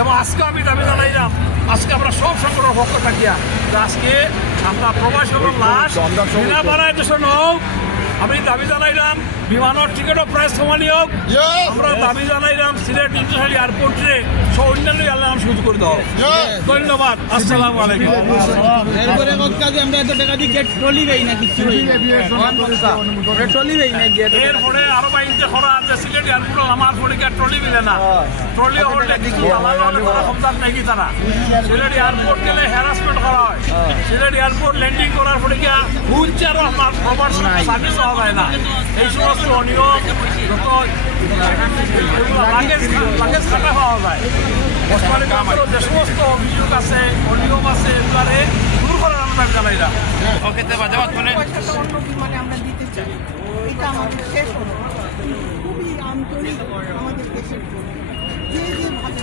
এবং আজকে আমি দাবি জানাইলাম, আজকে আমরা সব সংগঠনের পক্ষ থাকিয়া আজকে আমরা প্রবাসী লাশ বিনা ভাড়ায় দেশ হোক। আমি দাবি জানাইলাম বিমানের টিকিটও প্রাইস সমানই হোক। আমরা দাবি জানাইলাম সিলেট ইন্টারন্যাশনাল এয়ারপোর্টে অন্যান্য এয়ারলাইন শুরু করে দাও। ধন্যবাদ। আসসালামু আলাইকুম। এরপরে কাজে আমরা এত টাকা দিয়ে গেট ট্রলি দেই না, কিছু ট্রলি দেই না। এরপরে আরো বাইরে খরা আছে সিলেট এয়ারপোর্ট আমার পরীক্ষা ট্রলি মিলে না। ট্রলি হলে কিছু তারা ক্ষমতার নাকি তারা সিলেট এয়ারপোর্ট গেলে হ্যারাসমেন্ট করা হয়। সিলেট এয়ারপোর্ট ল্যান্ডিং করার পরীক্ষা হুইলচেয়ার প্রপার সার্ভিস পাওয়া যায় না। এই সমস্ত অনিয়ম যত লাগেজ কাটা পাওয়া যায়, যে সমস্ত অভিযোগ আছে অনিয়ম আছে এগুলারে দূর করার আমরা জানাইলাম। মানে আমরা দিতে চাই, এটা আমাদের শেষ হলো। খুবই আন্তরিক আমাদের দেশের জন্য যে যেভাবে